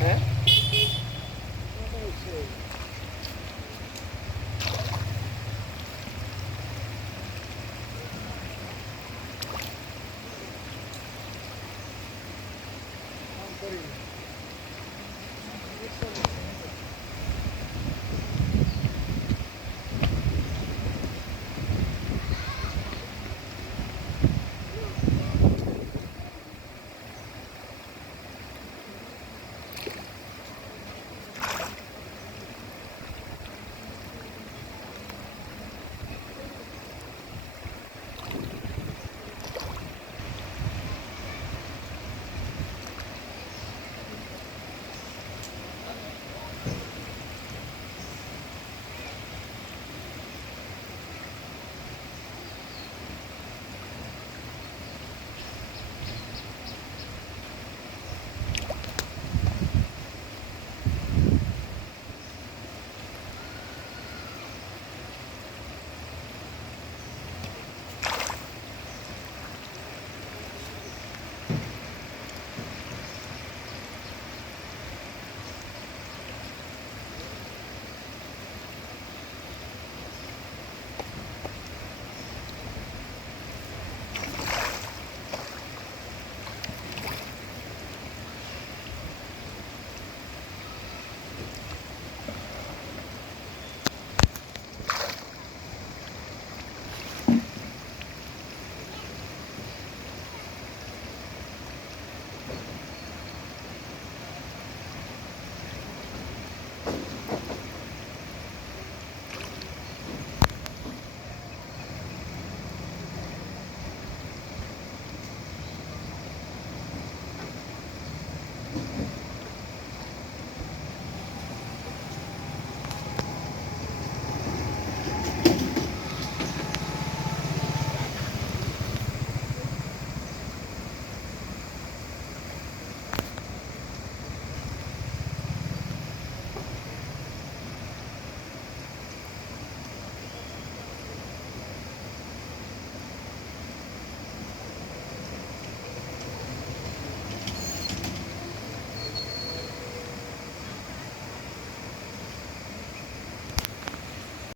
হ্যাঁ